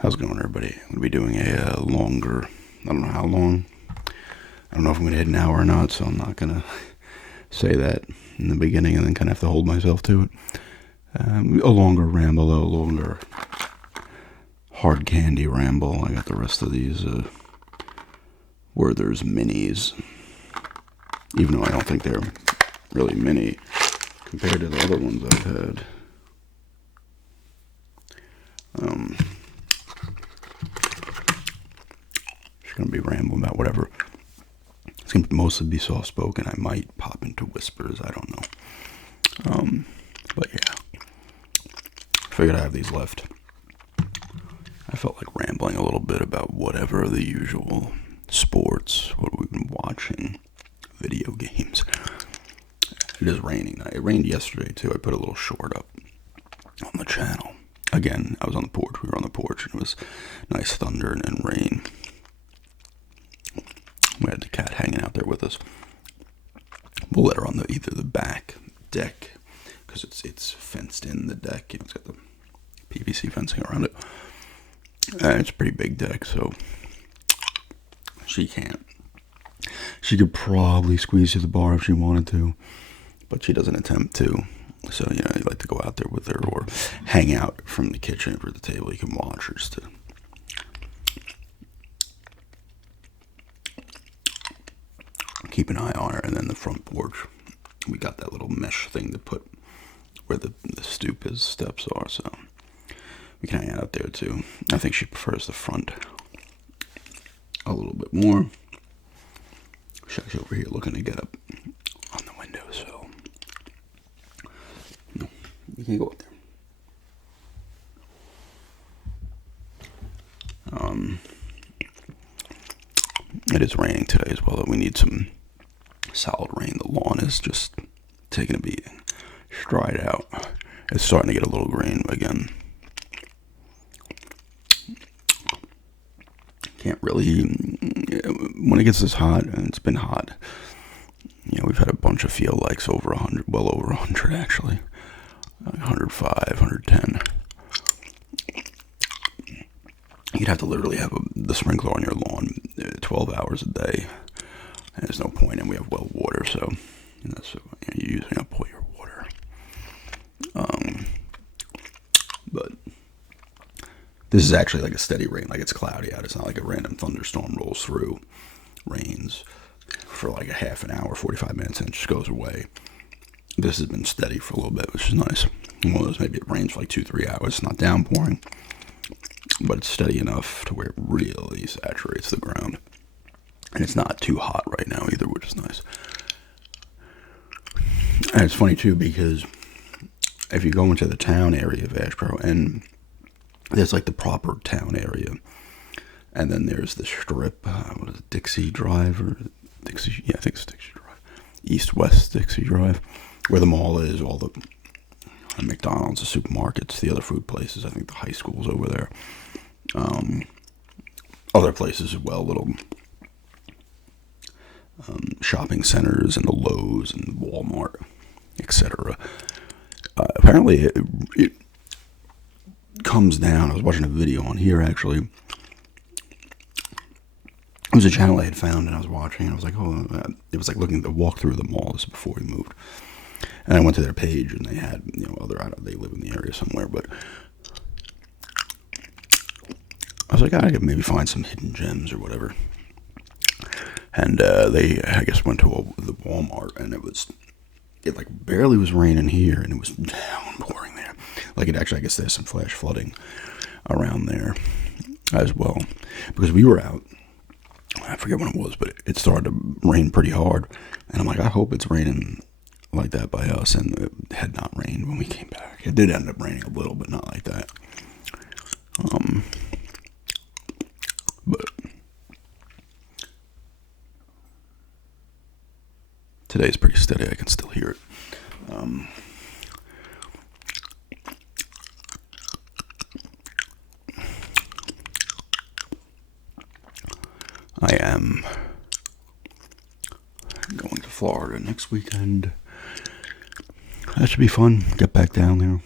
How's it going, everybody? I'm going to be doing a longer, I don't know how long. I don't know if I'm going to hit an hour or not, so I'm not going to say that in the beginning and then kind of have to hold myself to it. A longer ramble, a longer hard candy ramble. I got the rest of these Werther's minis, even though I don't think they're really mini compared to the other ones I've had. Just going to be rambling about whatever. It's going to mostly be soft-spoken. I might pop into whispers. I don't know. But yeah. Figured I have these left. I felt like rambling a little bit about whatever the usual sports, what we've been watching, video games. It is raining. It rained yesterday, too. I put a little short up on the channel. Again, I was on the porch. We were on the porch, and it was nice thunder and rain. We had the cat hanging out there with us. We'll let her on either the back deck, because it's fenced in, the deck. It's got the PVC fencing around it. And it's a pretty big deck, so she can't. She could probably squeeze through the bar if she wanted to, but she doesn't attempt to. So, you like to go out there with her or hang out from the kitchen over the table. You can watch her just to keep an eye on her. And then the front porch, we got that little mesh thing to put where the stoop is, steps are, so we can hang out there too. I think she prefers the front a little bit more. She's over here looking to get up on the window, so no, you can go up there. It is raining today as well. We need some solid rain. The lawn is just taking a beating. It's dried out. It's starting to get a little green again. Can't really, when it gets this hot, and it's been hot, we've had a bunch of feel likes over 100, well over 100 actually, 105, 110. You'd have to literally have the sprinkler on your lawn 12 hours a day, and there's no point, and we have well water, so that's you're using up all your water. But this is actually like a steady rain, like it's cloudy out. It's not like a random thunderstorm rolls through, rains for like a half an hour, 45 minutes, and it just goes away. This has been steady for a little bit, which is nice. One of those, maybe it rains for like 2-3 hours. It's not downpouring, but it's steady enough to where it really saturates the ground. And it's not too hot right now either, which is nice. And it's funny too, because if you go into the town area of Asheboro, and there's like the proper town area, and then there's the strip, what is it, Dixie Drive, or Dixie, yeah, I think it's Dixie Drive, East-West Dixie Drive, where the mall is, all the McDonald's, the supermarkets, the other food places. I think the high school's over there. Other places as well, little shopping centers, and the Lowe's and Walmart, etc. Apparently, it comes down. I was watching a video on here, actually. It was a channel I had found, and I was watching, and I was like, oh, it was like looking at the walkthrough of the mall. This is before we moved. And I went to their page, and they had, they live in the area somewhere, but I was like, I could maybe find some hidden gems or whatever. And they, I guess, went to the Walmart, and it like barely was raining here, and it was downpouring there. Like, it actually, I guess there's some flash flooding around there as well. Because we were out, I forget when it was, but it started to rain pretty hard. And I'm like, I hope it's raining like that by us. And it had not rained when we came back. It did end up raining a little, but not like that. But today's pretty steady. I can still hear it. I am going to Florida next weekend. That should be fun. Get back down there.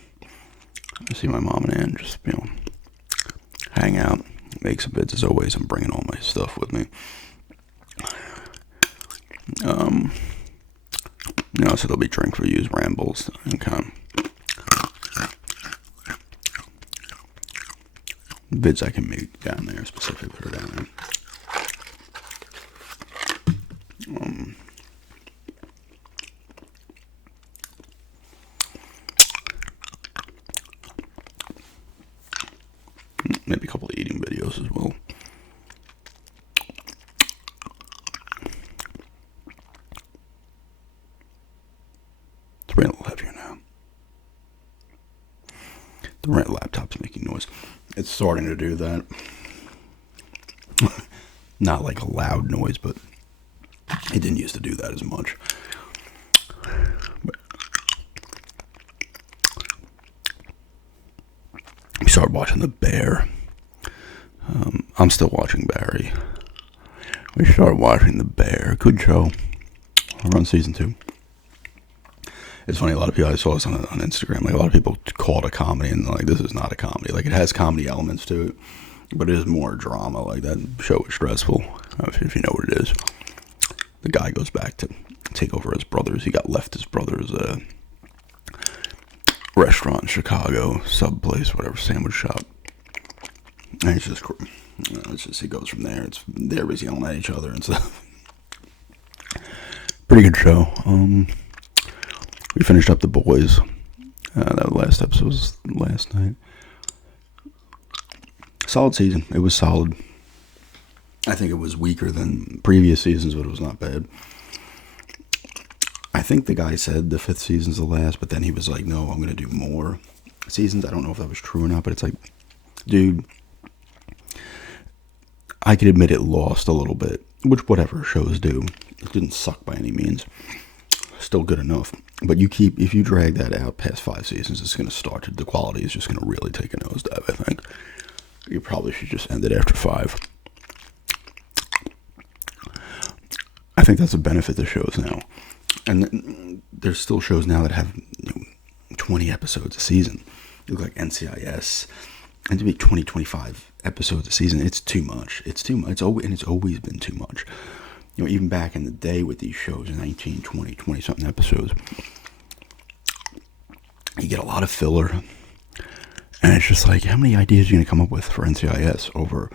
I see my mom and Ann, just, hang out, make some vids. As always, I'm bringing all my stuff with me. So there'll be drink reviews, rambles, and kind of vids I can make down there, specifically for down there. Maybe a couple of eating videos as well. It's running a little heavier now. The laptop's making noise. It's starting to do that. Not like a loud noise, but it didn't used to do that as much. But we started watching The Bear. I'm still watching Barry. We started watching The Bear. Good show. We're on season 2. It's funny, a lot of people, I saw this on Instagram, like a lot of people call it a comedy, and like, this is not a comedy. Like, it has comedy elements to it, but it is more drama. Like, that show is stressful, if you know what it is. The guy goes back to take over his brother's. He got left his brother's restaurant in Chicago, sub place, whatever, sandwich shop. And it's just, he goes from there. Everybody's yelling at each other and stuff. Pretty good show. We finished up The Boys. That last episode was last night. Solid season. It was solid. I think it was weaker than previous seasons, but it was not bad. I think the guy said the 5th season's the last, but then he was like, no, I'm going to do more seasons. I don't know if that was true or not, but it's like, dude, I could admit it lost a little bit, which whatever shows do. It didn't suck by any means. Still good enough. But if you drag that out past 5 seasons, it's going to start the quality is just going to really take a nosedive, I think. You probably should just end it after 5. I think that's a benefit to shows now. And there's still shows now that have 20 episodes a season. You look like NCIS. And to be 20, 25 episodes a season, it's too much. It's too much. It's always been too much. Even back in the day with these shows, 19, 20, 20-something episodes, you get a lot of filler. And it's just like, how many ideas are you going to come up with for NCIS over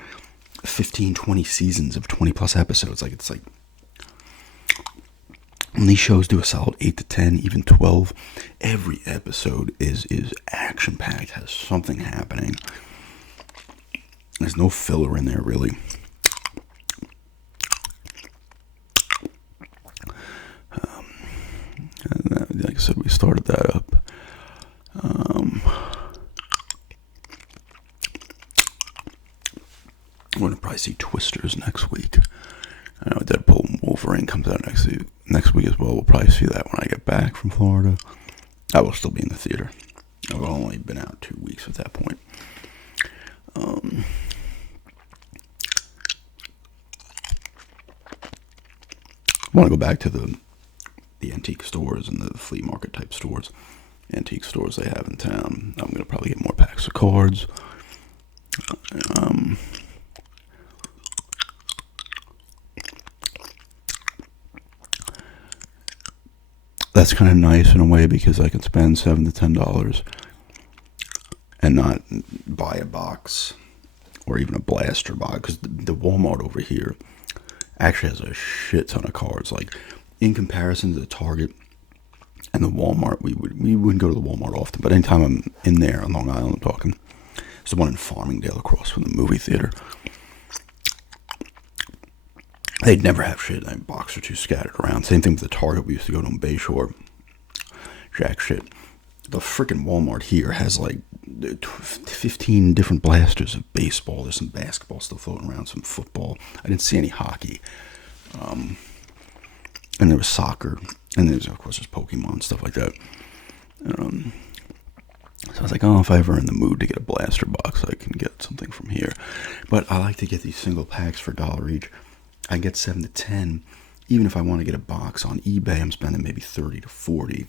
15, 20 seasons of 20-plus episodes? It's like, and these shows do a solid 8 to 10, even 12. Every episode is action-packed, has something happening. There's no filler in there, really. Like I said, we started that up. I'm going to probably see Twisters next week. I know Deadpool and Wolverine comes out next week as well. We'll probably see that when I get back from Florida. I will still be in the theater. I've only been out 2 weeks at that point. I want to go back to the antique stores and the flea market type stores, antique stores they have in town. I'm going to probably get more packs of cards. That's kind of nice in a way because I can spend $7 to $10 and not buy a box or even a blaster box, because the Walmart over here actually has a shit ton of cards. Like, in comparison to the Target and the Walmart, we wouldn't go to the Walmart often, but anytime I'm in there on Long Island, I'm talking, it's the one in Farmingdale across from the movie theater. They'd never have shit, like a box or two scattered around. Same thing with the Target. We used to go to in Bayshore. Jack shit. The freaking Walmart here has like 15 different blasters of baseball. There's some basketball still floating around, some football. I didn't see any hockey. And there was soccer. And there's, of course, there's Pokemon, stuff like that. So I was like, oh, if I ever in the mood to get a blaster box, I can get something from here. But I like to get these single packs for $1 each. I can get 7 to 10. Even if I want to get a box on eBay, I'm spending maybe 30 to 40.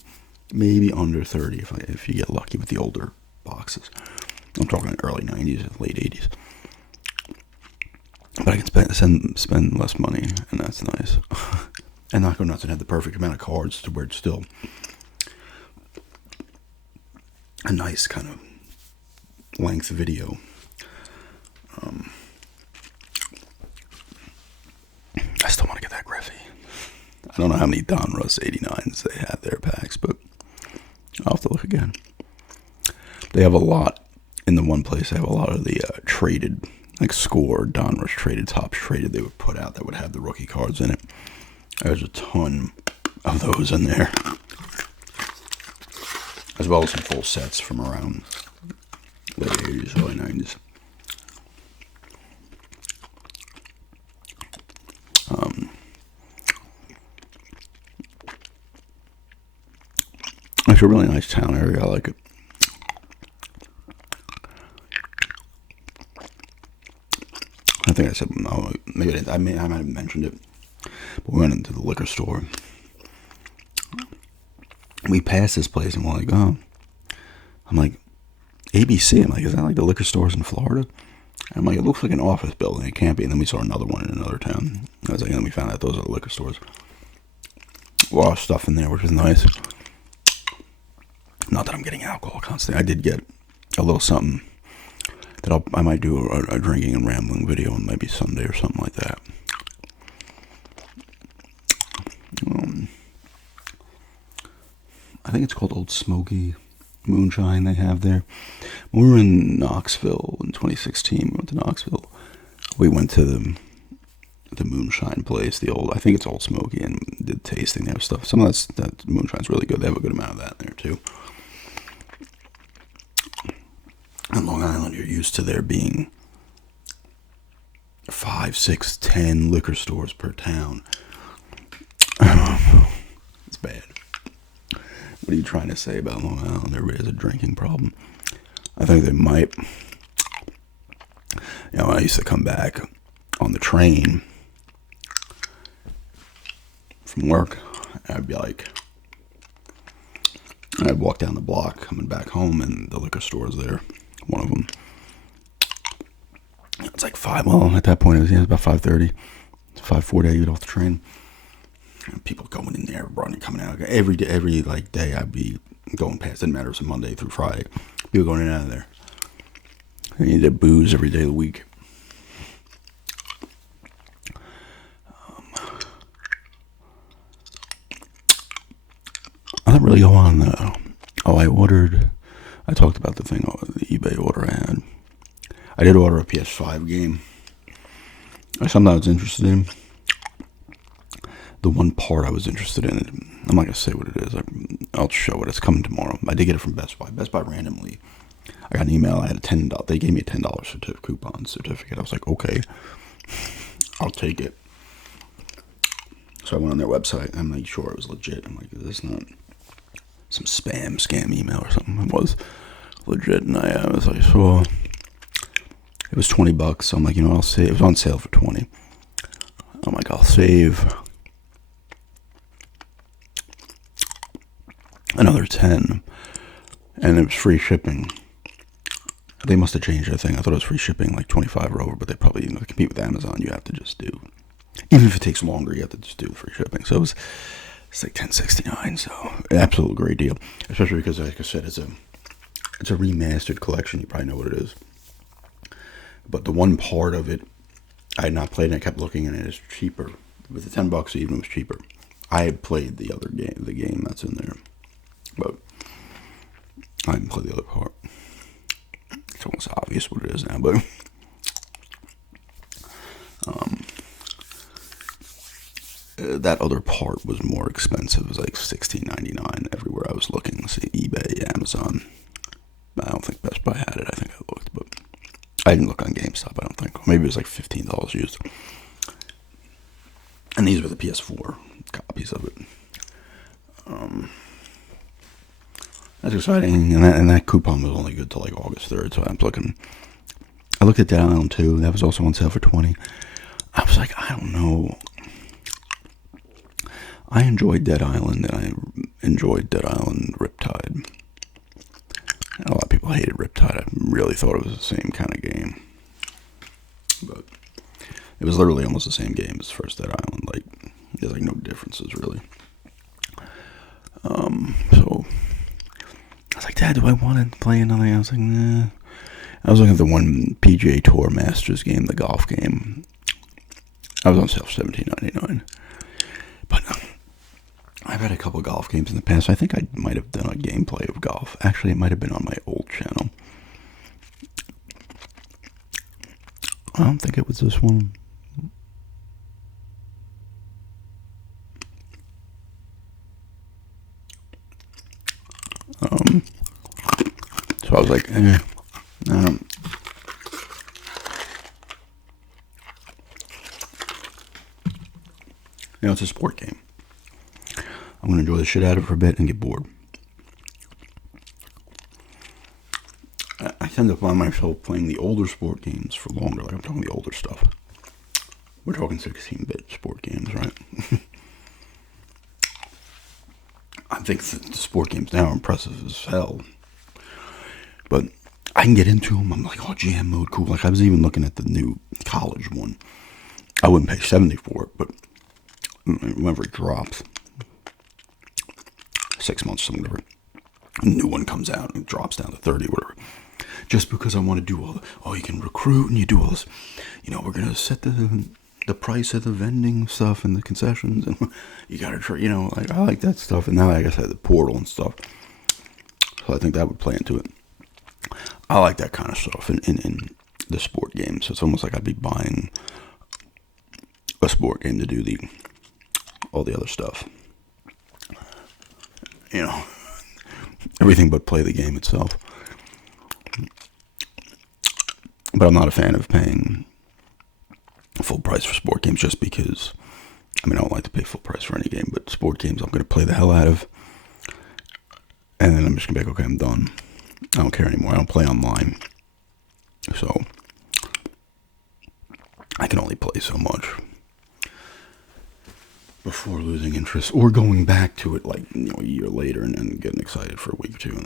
Maybe under 30 if you get lucky with the older boxes. I'm talking early 90s, late 80s. But I can spend less money, and that's nice. And not go nuts and have the perfect amount of cards to where it's still a nice kind of length video. I still want to get that Griffey. I don't know how many Donruss 89s they had their packs, but I'll have to look again. They have a lot in the one place. They have a lot of the traded, like Score, Donruss traded, Topps traded, they would put out that would have the rookie cards in it. There's a ton of those in there, as well as some full sets from around late 80s, early 90s. It's a really nice town area. I like it. I think I said, no, maybe I might have mentioned it, but we went into the liquor store. We passed this place and we're like, oh, I'm like, ABC. I'm like, is that like the liquor stores in Florida? I'm like, it looks like an office building. It can't be. And then we saw another one in another town. I was like, and then we found out those are the liquor stores. A lot of stuff in there, which was nice. Not that I'm getting alcohol constantly. I did get a little something that I might do a drinking and rambling video on maybe Sunday or something like that. I think it's called Old Smoky Moonshine they have there. When we were in Knoxville in 2016, we went to Knoxville. We went to the moonshine place, I think it's Old Smoky, and did tasting there stuff. Some of that moonshine's really good. They have a good amount of that in there too. On Long Island, you're used to there being 5, 6, 10 liquor stores per town. It's bad. What are you trying to say about Long Island? Everybody has a drinking problem. I think they might. When I used to come back on the train from work, I'd walk down the block coming back home, and the liquor store's there. One of them. It's like 5. Well, at that point, it was about 5:30. It's 5:40. I get off the train. And people going in there, running, coming out. Every day, I'd be going past. Didn't matter if it's Monday through Friday. People going in and out of there. And you did booze every day of the week. I didn't really go on though. I talked about the eBay order I had. I did order a PS5 game. Something I was interested in. The one part I was interested in, I'm not going to say what it is. I'll show it. It's coming tomorrow. I did get it from Best Buy. Best Buy randomly. I got an email. I had a $10. They gave me a $10 coupon certificate. I was like, okay, I'll take it. So I went on their website. I'm like, sure, it was legit. I'm like, is this not some scam email or something? It was legit. And I was like, so it was $20. So I'm like, I'll save. It was on sale for $20. I'm like, I'll save another $10, and it was free shipping. They must have changed their thing. I thought it was free shipping, like $25 or over, but they probably, to compete with Amazon, you have to just do, even if it takes longer, you have to just do the free shipping. So it's like $10.69. So an absolute great deal, especially because, like I said, it's a remastered collection. You probably know what it is. But the one part of it I had not played, and I kept looking, and it is cheaper. With the $10 even, it was cheaper. I had played the other game, the game that's in there, but I didn't play the other part. It's almost obvious what it is now, but that other part was more expensive. It was like $16.99 everywhere I was looking. Let's see, eBay, Amazon. I don't think Best Buy had it. I think I looked, but I didn't look on GameStop, I don't think. Or maybe it was like $15 used. And these were the PS4 copies of it. That's exciting. And that coupon was only good till like August 3rd. So I looked at Dead Island 2. That was also on sale for $20. I was like, I don't know. I enjoyed Dead Island, and I enjoyed Dead Island Riptide. A lot of people hated Riptide. I really thought it was the same kind of game. But It was literally almost the same game as First Dead Island. Like, there's like no differences really. So I was like, Dad, do I want to play another game? I was like, nah. I was looking at the one PGA Tour Masters game, the golf game. I was on sale for $17.99. But I've had a couple of golf games in the past. I think I might have done a gameplay of golf. Actually, it might have been on my old channel. I don't think it was this one. So I was like, it's a sport game. I'm going to enjoy the shit out of it for a bit and get bored. I tend to find myself playing the older sport games for longer. Like, I'm talking the older stuff. We're talking 16-bit sport games, right? I think the sport games now are impressive as hell. But I can get into them. I'm like, oh, GM mode, cool. Like, I was even looking at the new college one. I wouldn't pay $70 for it, but whenever it drops, 6 months, something, whatever, a new one comes out and it drops down to 30, whatever. Just because I want to do you can recruit and you do all this, we're going to set the price of the vending stuff and the concessions, and you got to try, like, I like that stuff. And now, like I said, the portal and stuff. So I think that would play into it. I like that kind of stuff in the sport game. So it's almost like I'd be buying a sport game to do all the other stuff. Everything but play the game itself. But I'm not a fan of paying full price for sport games just because, I don't like to pay full price for any game, but sport games I'm going to play the hell out of. And then I'm just going to be like, okay, I'm done. I don't care anymore. I don't play online. So I can only play so much before losing interest or going back to it like a year later and then getting excited for a week or two.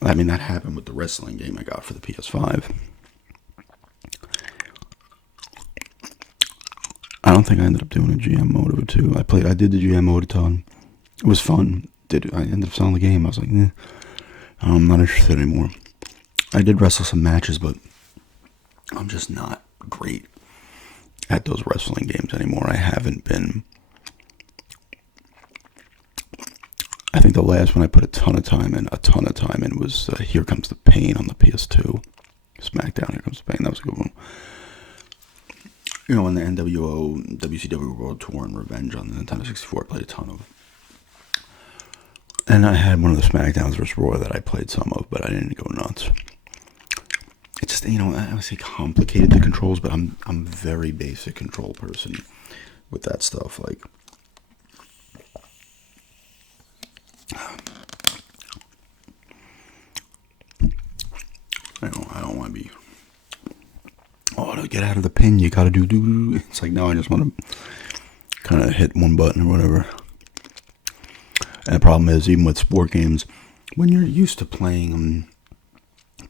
And that happened with the wrestling game I got for the PS5. I don't think I ended up doing a GM mode of it too. I did the GM mode a ton. It was fun. I ended up selling the game. I was like, I'm not interested anymore. I did wrestle some matches, but I'm just not great at those wrestling games anymore. I haven't been. I think the last one I put a ton of time in was Here Comes the Pain on the PS2. SmackDown, Here Comes the Pain. That was a good one. In the NWO, WCW World Tour and Revenge on the Nintendo 64, I played a ton of. And I had one of the SmackDowns vs. Raw that I played some of, but I didn't go nuts. It's just, I would say complicated, the controls, but I'm a very basic control person with that stuff. Like, I don't want to be, to get out of the pin, you gotta do. It's like, no, I just want to kind of hit one button or whatever. And the problem is, even with sport games, when you're used to playing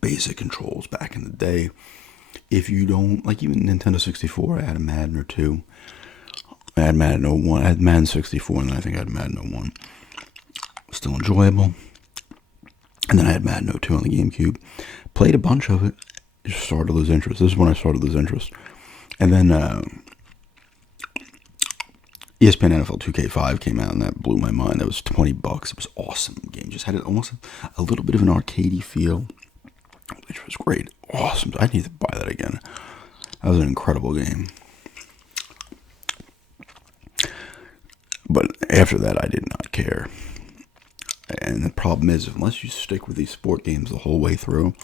basic controls back in the day, if you don't, like even Nintendo 64, I had a Madden or two. I had Madden 01, I had Madden 64, and then I think I had Madden 01. Still enjoyable. And then I had Madden 02 on the GameCube. Played a bunch of it. Just started to lose interest. This is when I started to lose interest. And then ESPN NFL 2K5 came out, and that blew my mind. That was $20. It was awesome game. Just had almost a little bit of an arcadey feel, which was great. Awesome. I need to buy that again. That was an incredible game. But after that, I did not care. And the problem is, unless you stick with these sport games the whole way through,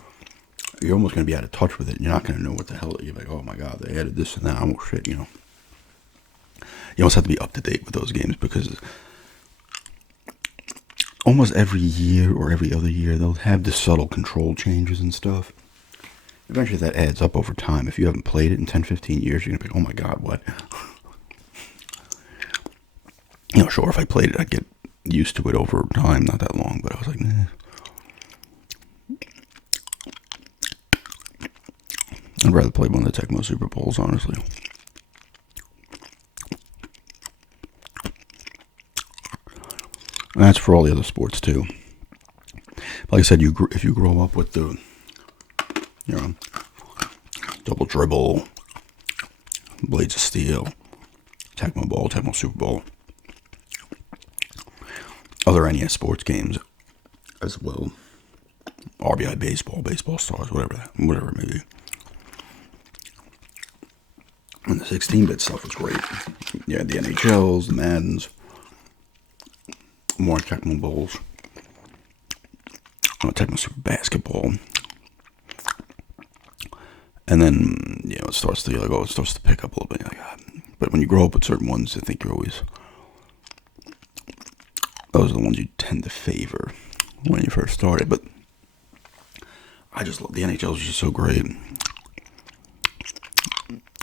you're almost going to be out of touch with it. And you're not going to know what the hell. You're like, oh my God, they added this and that. Oh shit, You almost have to be up to date with those games, because almost every year or every other year, they'll have the subtle control changes and stuff. Eventually that adds up over time. If you haven't played it in 10, 15 years, you're going to be like, oh my God, what? Sure, if I played it, I'd get used to it over time, not that long, but I was like, nah. I'd rather play one of the Tecmo Super Bowls, honestly. And that's for all the other sports too. Like I said, if you grow up with the, Double Dribble, Blades of Steel, Tecmo Bowl, Tecmo Super Bowl, other NES sports games as well, RBI Baseball, Baseball Stars, whatever it may be. And the 16-bit stuff was great. Yeah, the NHLs, the Maddens, more Tecmo Bowls, Tecmo Super Basketball. And then, it starts to pick up a little bit. But when you grow up with certain ones, I think those are the ones you tend to favor when you first started. But I just love the NHL is just so great.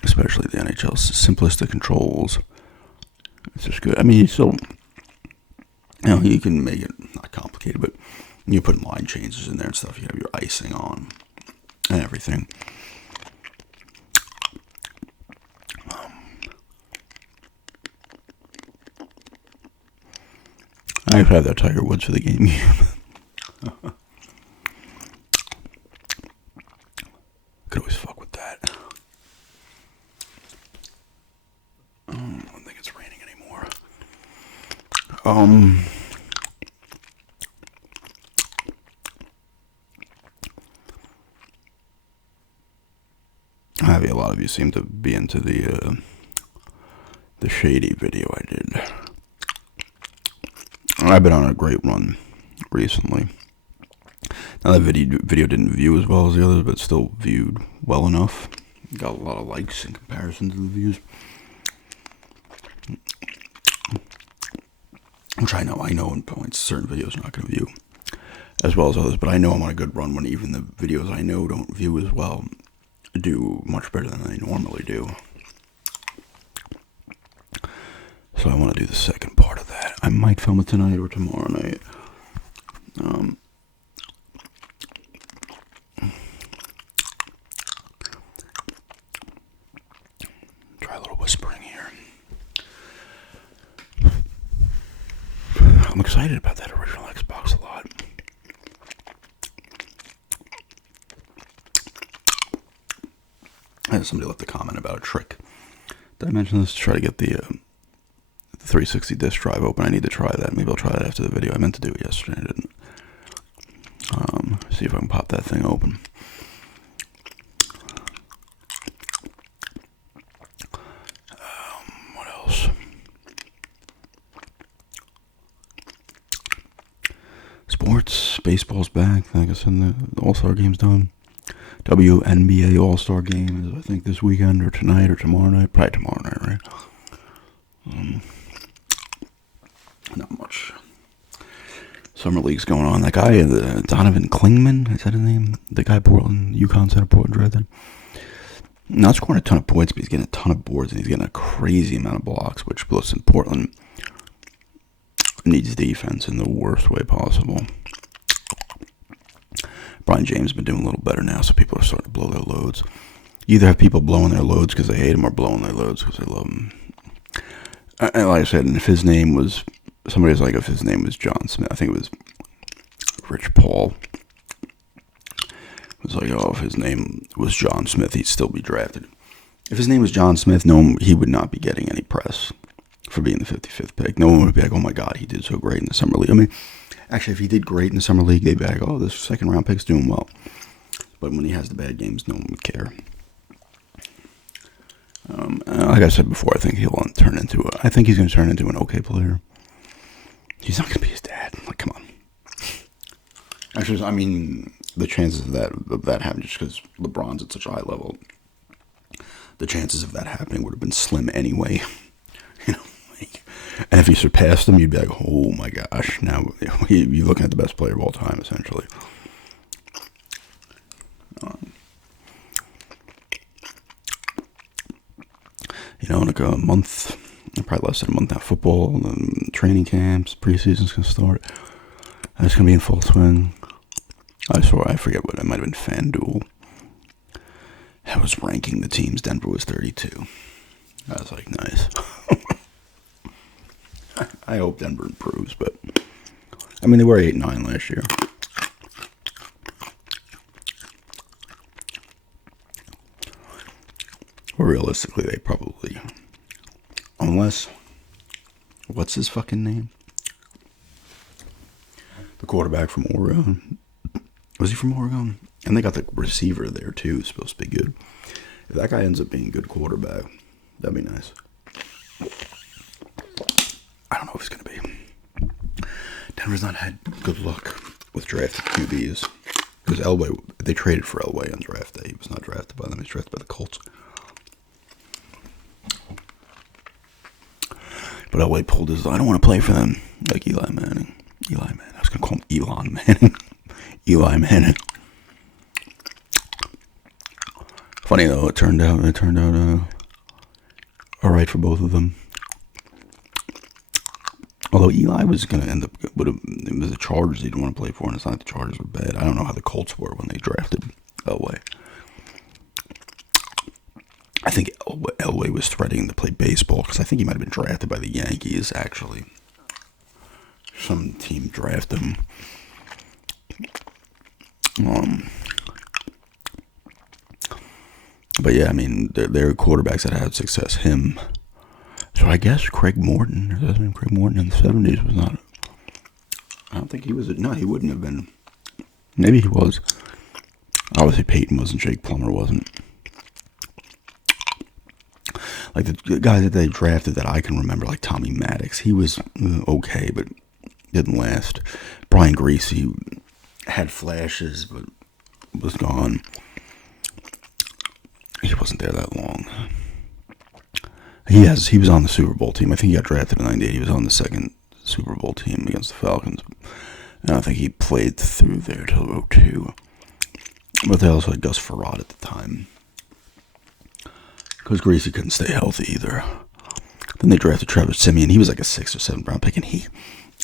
Especially the NHL's simplistic controls. It's just good. I mean, you can make it not complicated, but you put line changes in there and stuff. You have your icing on and everything. I've had that Tiger Woods for the game. Could always fuck with that. I don't think it's raining anymore. A lot of you seem to be into the Shady video I did. I've been on a great run recently. Now that video didn't view as well as the others, but still viewed well enough. Got a lot of likes in comparison to the views. Which I know in points certain videos are not going to view as well as others, but I know I'm on a good run when even the videos I know don't view as well do much better than they normally do. So I want to do the second part of that. I might film it tonight or tomorrow night. Try a little whispering here. I'm excited about that original Xbox a lot. And somebody left a comment about a trick. Did I mention this? To try to get the 360 disk drive open. I need to try that. Maybe I'll try that after the video. I meant to do it yesterday. I didn't. See if I can pop that thing open. What else? Sports. Baseball's back. I guess the All-Star game's done. WNBA All-Star game is, I think, this weekend or tonight or tomorrow night. Probably tomorrow night, right? Not much. Summer League's going on. That guy, Donovan Klingman, is that his name? The guy UConn Center Portland drafted. Not scoring a ton of points, but he's getting a ton of boards, and he's getting a crazy amount of blocks, which, listen, Portland needs defense in the worst way possible. Brian James has been doing a little better now, so people are starting to blow their loads. You either have people blowing their loads because they hate him or blowing their loads because they love him. And like I said, and if his name was John Smith, I think it was Rich Paul. It was like, if his name was John Smith, he'd still be drafted. If his name was John Smith, he would not be getting any press for being the 55th pick. No one would be like, oh my God, he did so great in the Summer League. I mean, actually, if he did great in the Summer League, they'd be like, this second round pick's doing well. But when he has the bad games, no one would care. Like I said before, I think he's going to turn into an okay player. He's not going to be his dad. Like, come on. Actually, I mean, the chances of that happening, just because LeBron's at such a high level, the chances of that happening would have been slim anyway. And if he surpassed him, you'd be like, oh my gosh, now you're looking at the best player of all time, essentially. In like a month, probably less than a month now, football, and training camps, preseason's going to start. And it's going to be in full swing. I forget what, it might have been FanDuel. I was ranking the teams. Denver was 32. I was like, nice. I hope Denver improves, but I mean, they were 8-9 last year. Or realistically, they probably, unless, what's his fucking name? The quarterback from Oregon. Was he from Oregon? And they got the receiver there too, supposed to be good. If that guy ends up being a good quarterback, that'd be nice. I don't know if he's going to be. Denver's not had good luck with drafted QBs. Because Elway, they traded for Elway on draft day. He was not drafted by them, he was drafted by the Colts. But Elway pulled his, I don't want to play for them. Like Eli Manning. I was going to call him Elon Manning. Eli Manning. Funny though, it turned out all right for both of them. Although Eli was going to end up, it was the Chargers he didn't want to play for, and it's not like the Chargers were bad. I don't know how the Colts were when they drafted Elway. I think Elway was threatening to play baseball because I think he might have been drafted by the Yankees, actually. Some team drafted him. But yeah, I mean, there are quarterbacks that had success. Him. So I guess Craig Morton, or his name Craig Morton in the 70s was not. I don't think he was. No, he wouldn't have been. Maybe he was. Obviously, Peyton wasn't. Jake Plummer wasn't. Like the guys that they drafted that I can remember, like Tommy Maddox, he was okay, but didn't last. Brian Greasy had flashes, but was gone. He wasn't there that long. He was on the Super Bowl team. I think he got drafted in '98. He was on the second Super Bowl team against the Falcons. And I think he played through there till 2002. But they also had Gus Frerotte at the time. Because Greasy couldn't stay healthy either. Then they drafted Trevor Siemian. He was like a 6th or 7th round pick. And I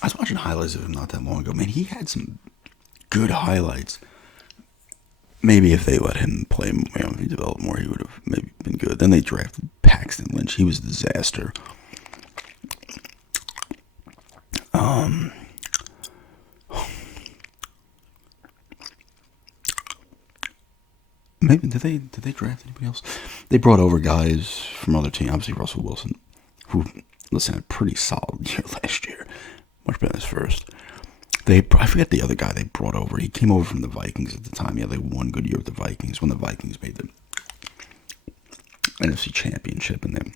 was watching highlights of him not that long ago. Man, he had some good highlights. Maybe if they let him play, if he developed more, he would have maybe been good. Then they drafted Paxton Lynch. He was a disaster. Maybe did they draft anybody else? They brought over guys from other teams. Obviously Russell Wilson, who had a pretty solid year last year, much better than his first. I forget the other guy they brought over. He came over from the Vikings at the time. He had like one good year with the Vikings when the Vikings made the NFC Championship, and then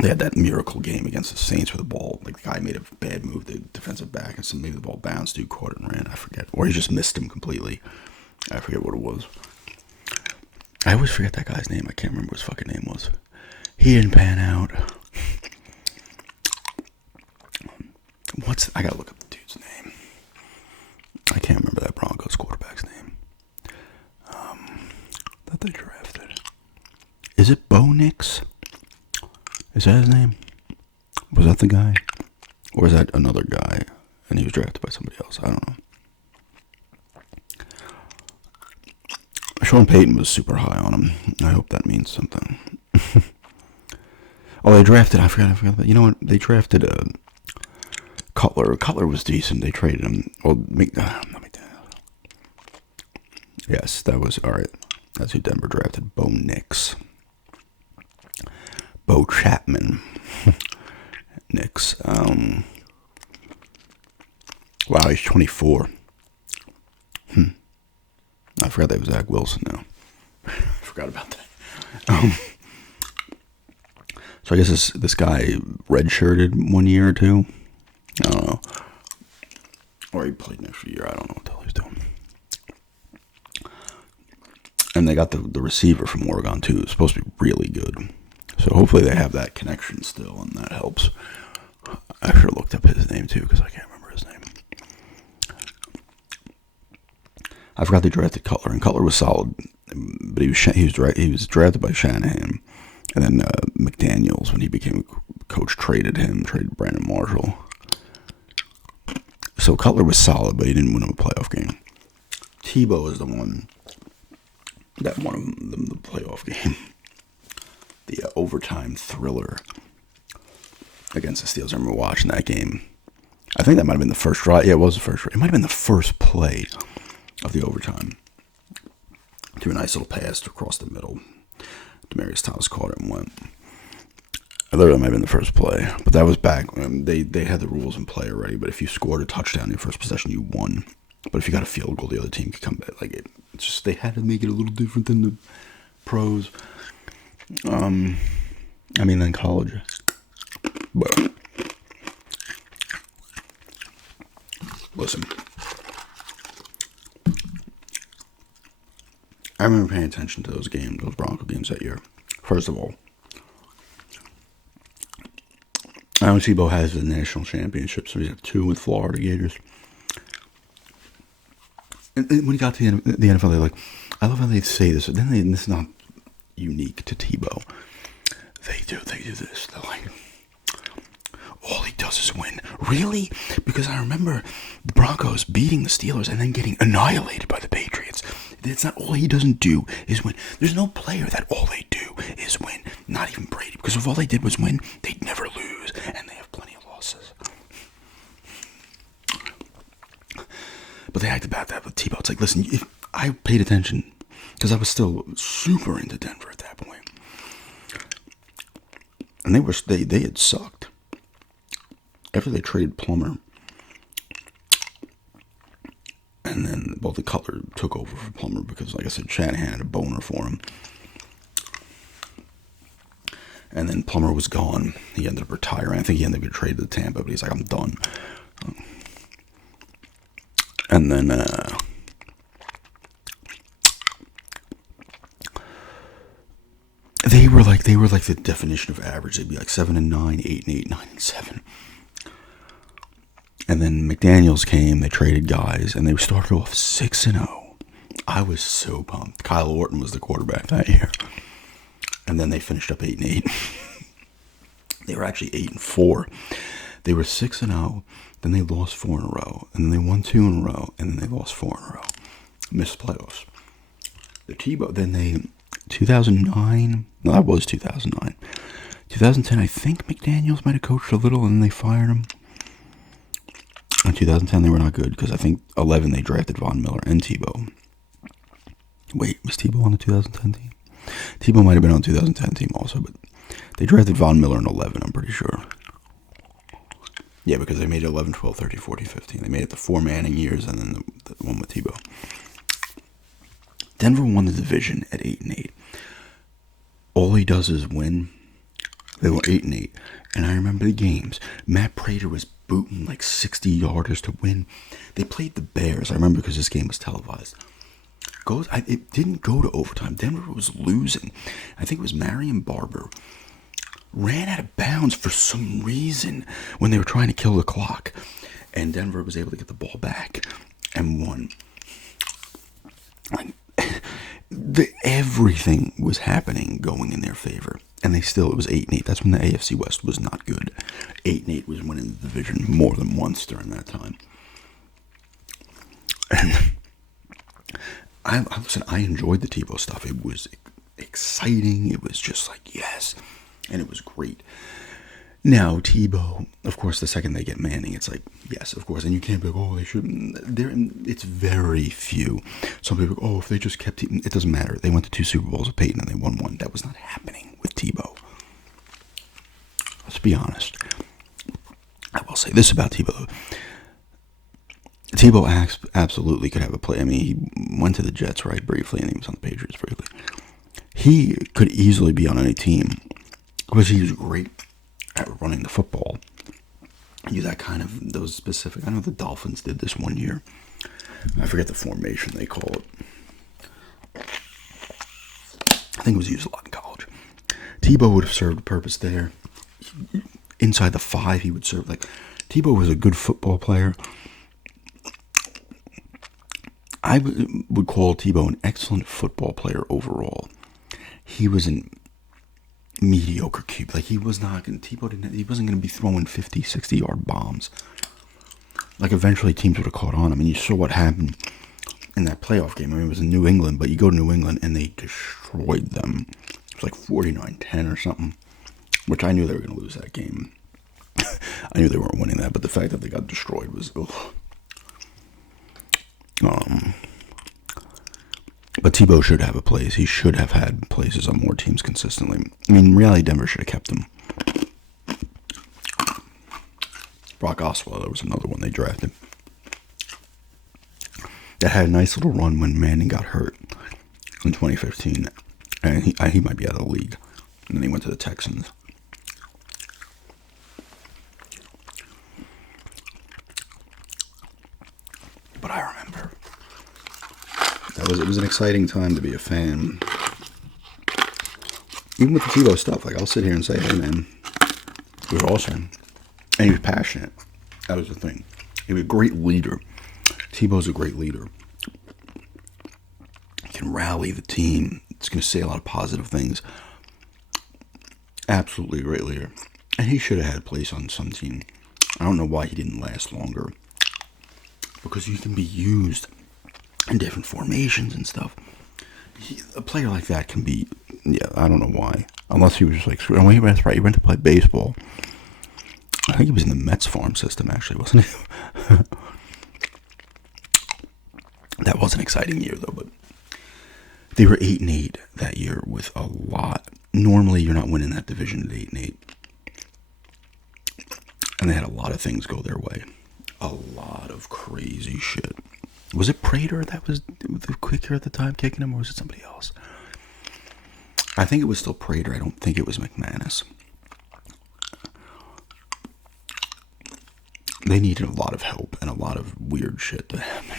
they had that miracle game against the Saints where the ball, like the guy made a bad move, the defensive back, and so maybe the ball bounced, dude caught it and ran. I forget, or he just missed him completely. I forget what it was. I always forget that guy's name. I can't remember what his fucking name was. He didn't pan out. I gotta look up the dude's name. I can't remember that Broncos quarterback's name. That they drafted. Is it Bo Nix? Is that his name? Was that the guy? Or is that another guy and he was drafted by somebody else? I don't know. Sean Payton was super high on him. I hope that means something. Oh, they drafted, I forgot that. You know what? They drafted Cutler. Cutler was decent. They traded him. Well, yes, that was, alright. That's who Denver drafted. Bo Nix. Bo Chapman. Nix. Wow, he's 24. I forgot that was Zach Wilson now. I forgot about that. So I guess this guy redshirted 1 year or two. I don't know. Or he played an extra year. I don't know what the hell he's doing. And they got the receiver from Oregon too. It's supposed to be really good. So hopefully they have that connection still, and that helps. I should have looked up his name too, because I can't remember his name. I forgot they drafted Cutler, and Cutler was solid, but he was drafted by Shanahan, and then McDaniels, when he became coach, traded Brandon Marshall. So Cutler was solid, but he didn't win him a playoff game. Tebow is the one that one of them, the playoff game, the overtime thriller against the Steelers. I remember watching that game. I think that might have been the first drive. Yeah, it was the first drive. It might have been the first play of the overtime. Threw a nice little pass across the middle. Demaryius Thomas caught it and went. I thought that might have been the first play, but that was back when they had the rules in play already. But if you scored a touchdown in your first possession, you won. But if you got a field goal, the other team could come back. Like it's just they had to make it a little different than the pros. Than college. But listen, I remember paying attention to those games, those Bronco games that year. First of all, I know Tebow has the national championship, so he's got 2 with Florida Gators. And when he got to the NFL, they're like, I love how they say this, but then this is not unique to Tebow. They do this. They're like, all he does is win. Really? Because I remember the Broncos beating the Steelers and then getting annihilated by the Patriots. It's not all he doesn't do is win. There's no player that all they do is win. Not even Brady. Because if all they did was win, they'd never lose. And they have plenty of losses. But they act about that with Tebow. It's like, listen, if I paid attention, because I was still super into Denver at that point. And they had sucked. After they traded Plummer, and then, the Cutler took over for Plummer because, like I said, Shanahan had a boner for him. And then Plummer was gone. He ended up retiring. I think he ended up getting traded to Tampa, but he's like, I'm done. And then, they were like the definition of average. They'd be like 7-9, 8-8, 9-7. And then McDaniels came, they traded guys, and they started off 6-0. I was so pumped. Kyle Orton was the quarterback that year. And then they finished up 8-8. They were actually 8-4. They were 6-0, then they lost 4 in a row, and then they won 2 in a row, and then they lost 4 in a row. Missed playoffs. The Tebow, then they, 2009, no, that was 2009. 2010, I think McDaniels might have coached a little, and then they fired him. In 2010, they were not good because I think 11 they drafted Von Miller and Tebow. Wait, was Tebow on the 2010 team? Tebow might have been on the 2010 team also, but they drafted Von Miller in 11, I'm pretty sure. Yeah, because they made it 11, 12, 13, 14, 15. They made it the 4 Manning years and then the one with Tebow. Denver won the division at 8-8. All he does is win. They were 8-8. And I remember the games. Matt Prater was booting like 60-yarders to win. They played the Bears. I remember because this game was televised. It didn't go to overtime. Denver was losing. I think it was Marion Barber. Ran out of bounds for some reason when they were trying to kill the clock. And Denver was able to get the ball back and won. Everything was happening going in their favor. And it was 8-8. That's when the AFC West was not good. 8-8 was winning the division more than once during that time. And I enjoyed the Tebow stuff. It was exciting. It was just like, yes. And it was great. Now, Tebow, of course, the second they get Manning, it's like, yes, of course. And you can't be like, oh, they shouldn't. It's very few. Some people go, oh, if they just kept it doesn't matter. They went to 2 Super Bowls with Peyton and they won 1. That was not happening with Tebow. Let's be honest. I will say this about Tebow. Tebow absolutely could have a play. I mean, he went to the Jets, right, briefly, and he was on the Patriots briefly. He could easily be on any team because he was great at running the football. Use that kind of, those specific, I know the Dolphins did this one year. I forget the formation they call it. I think it was used a lot in college. Tebow would have served a purpose there. Inside the 5, he would serve. Like, Tebow was a good football player. I would call Tebow an excellent football player overall. He was an mediocre QB. Like, he wasn't going to be throwing 50, 60-yard bombs. Like, eventually teams would have caught on him, and you saw what happened in that playoff game. I mean, it was in New England, but you go to New England and they destroyed them. It was like 49-10 or something, which I knew they were going to lose that game. I knew they weren't winning that, but the fact that they got destroyed was, ugh. But Tebow should have a place. He should have had places on more teams consistently. I mean, in reality, Denver should have kept him. Brock Osweiler was another one they drafted. That had a nice little run when Manning got hurt in 2015. And he might be out of the league. And then he went to the Texans. But I remember. It was an exciting time to be a fan. Even with the Tebow stuff, like I'll sit here and say, hey man, it was awesome. And he was passionate. That was the thing. He was a great leader. Tebow's a great leader. He can rally the team. It's going to say a lot of positive things. Absolutely a great leader. And he should have had a place on some team. I don't know why he didn't last longer. Because you can be used in different formations and stuff. A player like that can be, I don't know why. Unless he was just like, oh, that's right, he went to play baseball. I think he was in the Mets farm system, actually, wasn't he? That was an exciting year, though, but they were 8-8 that year with a lot. Normally, you're not winning that division at 8-8. And they had a lot of things go their way. A lot of crazy shit. Was it Prater that was the quicker at the time kicking him, or was it somebody else? I think it was still Prater. I don't think it was McManus. They needed a lot of help and a lot of weird shit to happen.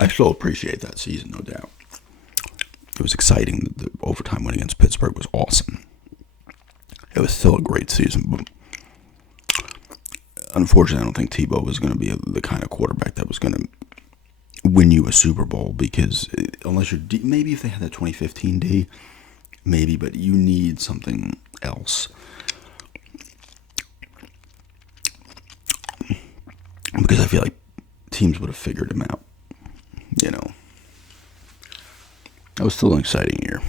I still appreciate that season, no doubt. It was exciting. The overtime win against Pittsburgh was awesome. It was still a great season, but unfortunately, I don't think Tebow was going to be the kind of quarterback that was going to win you a Super Bowl, because unless you're maybe if they had that 2015 D, maybe, but you need something else. Because I feel like teams would have figured him out. You know. That was still an exciting year.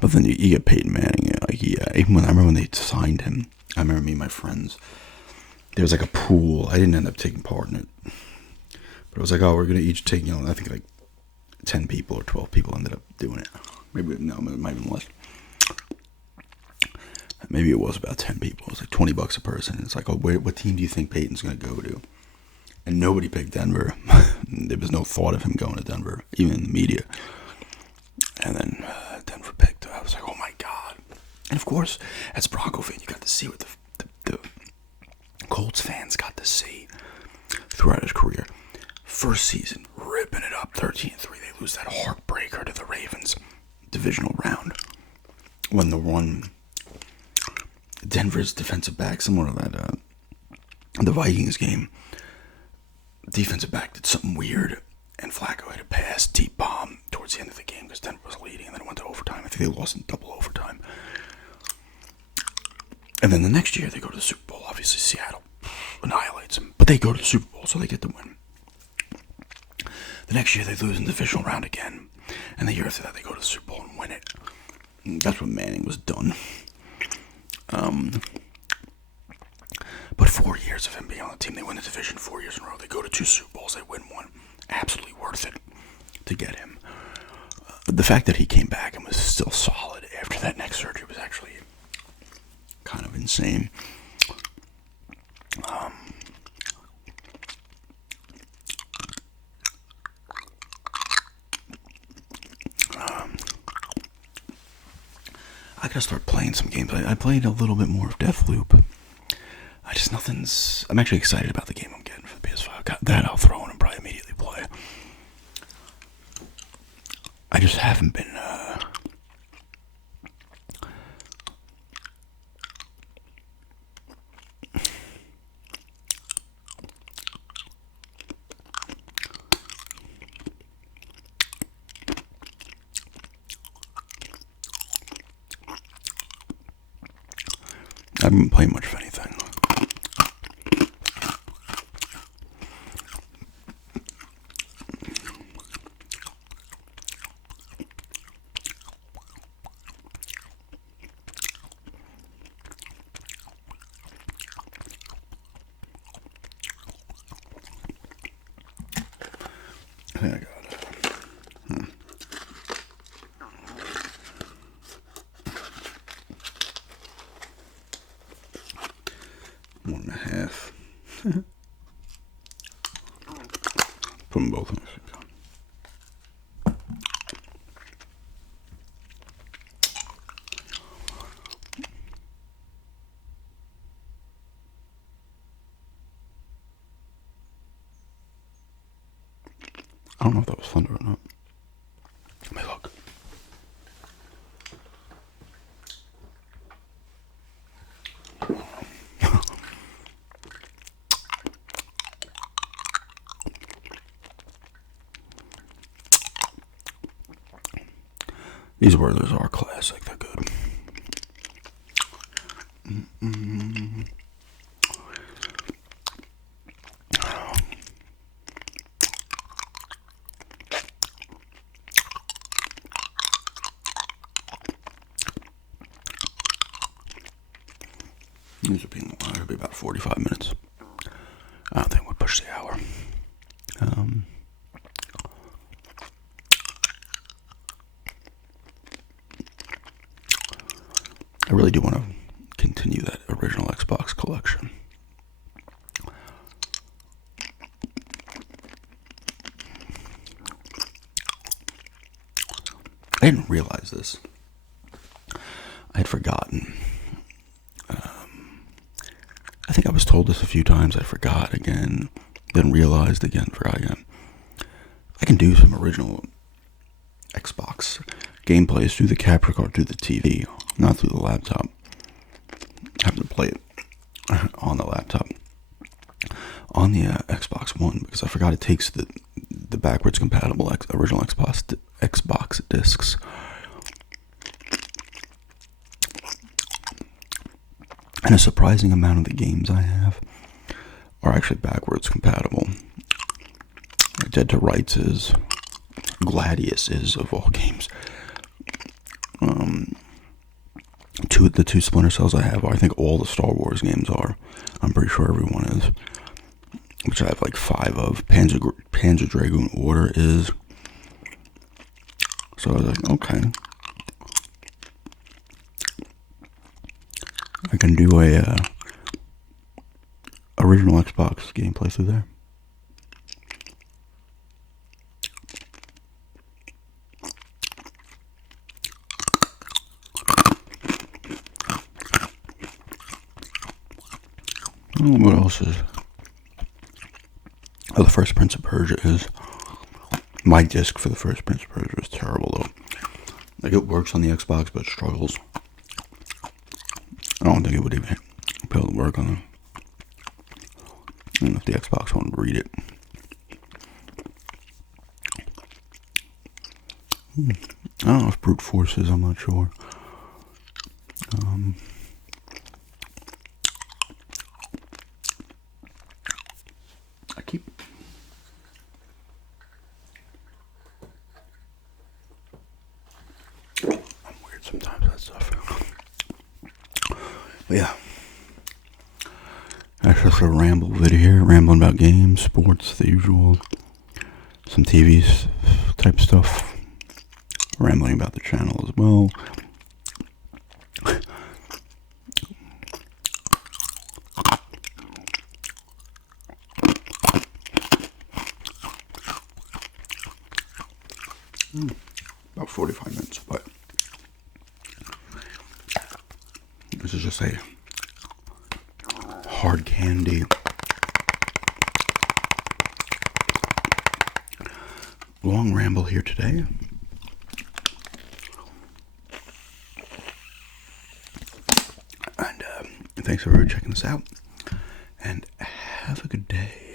But then you get Peyton Manning. Like, even I remember when they signed him, I remember me and my friends, there was like a pool. I didn't end up taking part in it. But it was like, oh, we're going to each take, I think like 10 people or 12 people ended up doing it. Maybe, no, it might have been less. Maybe it was about 10 people. It was like $20 a person. It's like, oh, what team do you think Peyton's going to go to? And nobody picked Denver. There was no thought of him going to Denver, even in the media. And then Denver picked. I was like, oh my God. And of course, as a Bronco fan, you got to see what the Colts fans got to see throughout his career. First season, ripping it up, 13-3. They lose that heartbreaker to the Ravens divisional round. When the one Denver's defensive back, similar to that the Vikings game, defensive back did something weird, and Flacco had a pass, deep bomb towards the end of the game because Denver was leading, and then it went to overtime. I think they lost in double overtime. And then the next year they go to the Super Bowl. Obviously Seattle annihilates them, but they go to the Super Bowl, so they get the win. The next year they lose in the divisional round again, and the year after that they go to the Super Bowl and win it. And that's when Manning was done. But 4 years of him being on the team, they win the division 4 years in a row. They go to 2 Super Bowls, they win one. Absolutely worth it to get him. The fact that he came back and was still solid after that neck surgery was actually kind of insane. I gotta start playing some games. I played a little bit more of Deathloop. I'm actually excited about the game I'm getting for the PS5. Got that, I'll throw in and probably immediately play. I just haven't been, haven't been playing much of anything. I think I got it. 1.5. Put them both in. I don't know if that was thunder or not. Let me look. These Werthers are classic. They're good. These are being, it'll be about 45 minutes. I don't think we'll push the hour. I really do want to continue that original Xbox collection. I didn't realize this. I had forgotten. I think I was told this a few times. I forgot again, then realized again, forgot again. I can do some original Xbox gameplays through the capture card, through the TV, not through the laptop. I have to play it on the laptop, on the Xbox One, because I forgot it takes the backwards compatible original Xbox discs. And a surprising amount of the games I have are actually backwards compatible. Dead to Rights is, Gladius is, of all games. The two Splinter Cells I have are, I think all the Star Wars games are. I'm pretty sure everyone is. Which I have like 5 of. Panzer Dragoon Order is. So I was like, okay. I can do a original Xbox gameplay through there. What else is? Oh, the first Prince of Persia is. My disc for the first Prince of Persia is terrible though. Like, it works on the Xbox, but it struggles. I don't think it would even be able to work on it. I don't know if the Xbox One would read it. I don't know if brute force is, I'm not sure. I keep... I'm weird sometimes, that stuff. But yeah. That's just a ramble video here, rambling about games, sports, the usual. Some TV type stuff. Rambling about the channel as well. About 45 minutes, but this is just a hard candy long ramble here today. And thanks for checking this out, and have a good day.